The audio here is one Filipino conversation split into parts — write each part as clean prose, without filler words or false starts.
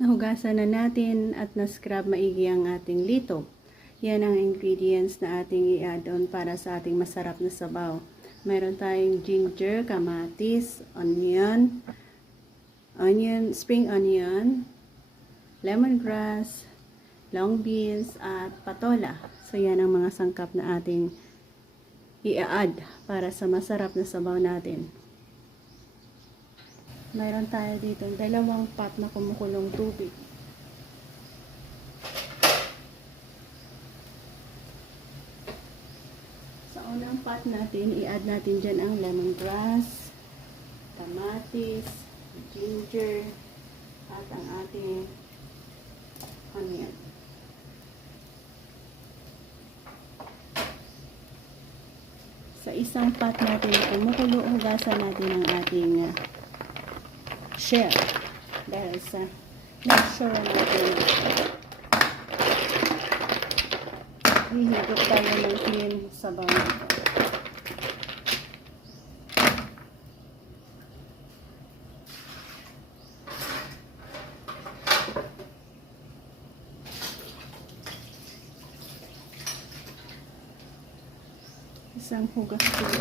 Nahugasan na natin at na-scrub maigi ang ating lito. Yan ang ingredients na ating i-add on para sa ating masarap na sabaw. Mayroon tayong ginger, kamatis, spring onion, lemongrass, long beans, at patola. So yan ang mga sangkap na ating i-add para sa masarap na sabaw natin. Mayroon tayo dito 2 pot na kumukulong tubig. Sa unang pot natin, i-add natin dyan ang lemongrass, kamatis, ginger, at ang ating onion. Sa isang pot natin kumukulo, hugasan natin ang ating shell dahil sa make sure natin hihigop tayo ng clean sabaw nito. Isang hugas dito.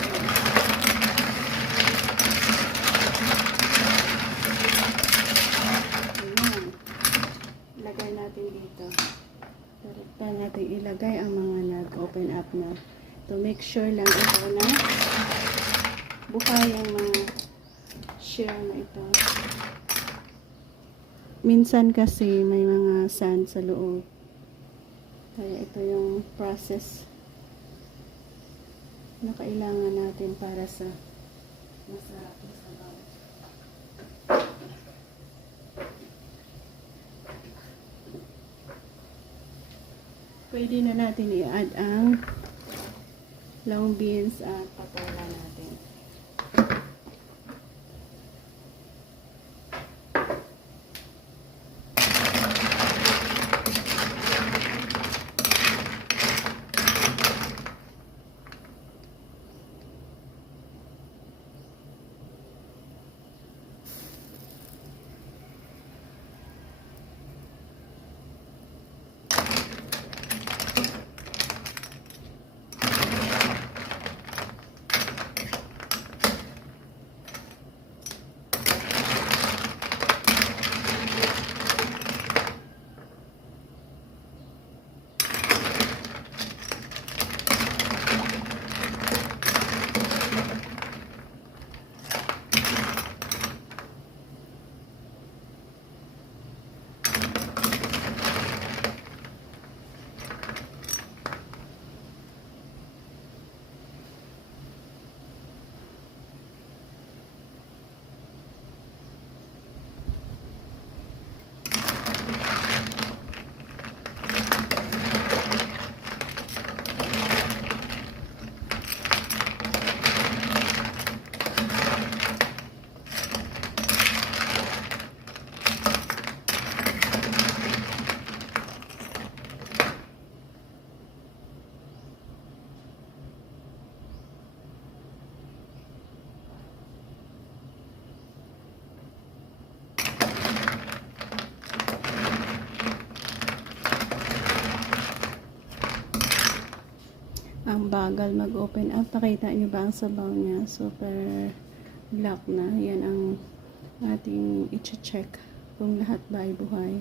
Ilagay natin dito. Direkta natin ilagay ang mga nag-open up na. To make sure lang ito na buhay ang mga shell na ito. Minsan kasi may mga sand sa loob. Kaya ito yung process na kailangan natin para sa masarap na sabaw. Pwede na natin i-add ang long beans at patola natin. Ang bagal mag-open up. Pakita nyo ba ang sabaw niya? Super black na. Yan ang ating i-check kung lahat ba ay buhay.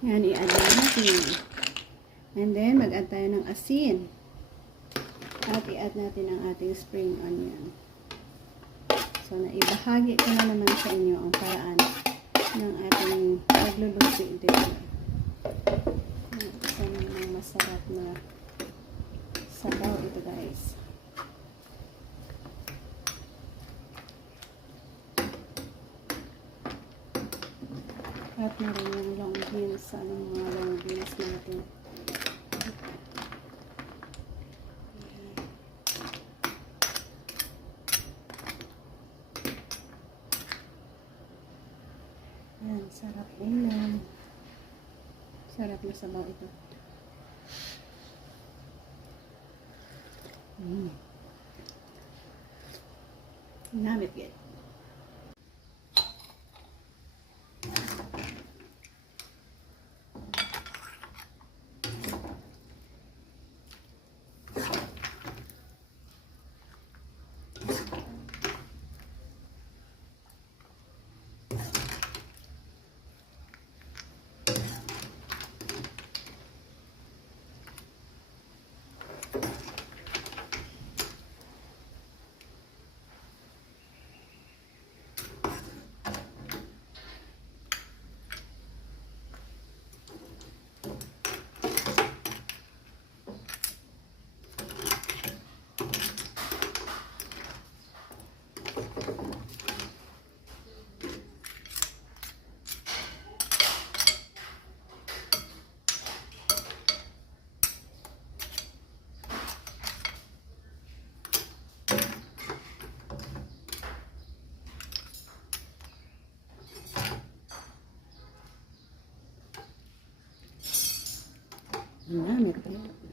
Yan, i-add na natin. And then, mag-add tayo ng asin. At i-add natin ang ating spring onion. So, naibahagi ko na naman sa inyo ang paraan ng ating pagluluto dito. Isa ng masarap na sabaw ito, guys. At na rin yung long beans. Anong mga long beans natin? Ayan, sarap ulam. Sarap na sabaw ito. Namit get. Namit get.